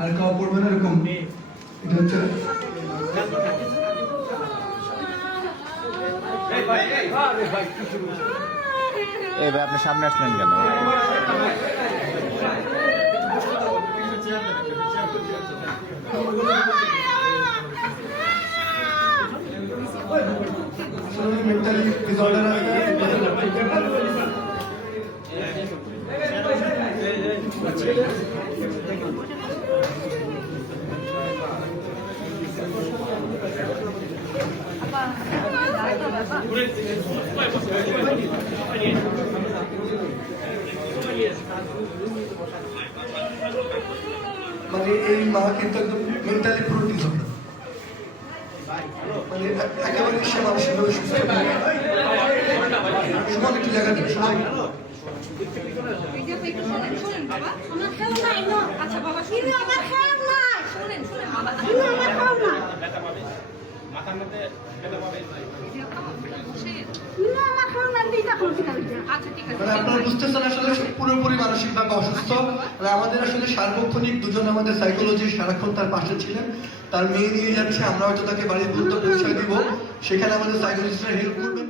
আর খাওয়া পড়বে না এরকম এটা হচ্ছে এই ভাই আপনি সামনে আসলেন কেন? মেন্টালি ডিসঅর্ডার মানে এই মা কিন্তু একদম মেন্টালি পুরো ডিসঅর্ডার, মানে একেবারে সে মানসিকভাবে সুস্থ সমান একটু জায়গা দেবে সবাই। আচ্ছা বাবা শুনুন, আমার খেয়াল নাই, শুনেন শুনেন বাবা, আমার খেয়াল নাই, মাথার মধ্যে ব্যথা পাবে, আমার খেয়াল নাই, দিটা কোন ঠিক আছে। আচ্ছা ঠিক আছে, মানে আপনারা বুঝতেছেন আসলে পুরোপুরি মানসিকভাবে অসুস্থ। আর আমাদের আসলে সার্বক্ষণিক দুজন আমাদের সাইকোলজিস্ট সারাক্ষণ তার পাশে ছিলেন, তার মেয়ে নিয়ে যাচ্ছে, আমরা হয়তো তাকে বাড়ির পর্যন্ত পৌঁছায় দিব, সেখানে আমাদের সাইকোলজিস্টরা হেল্প করবেন।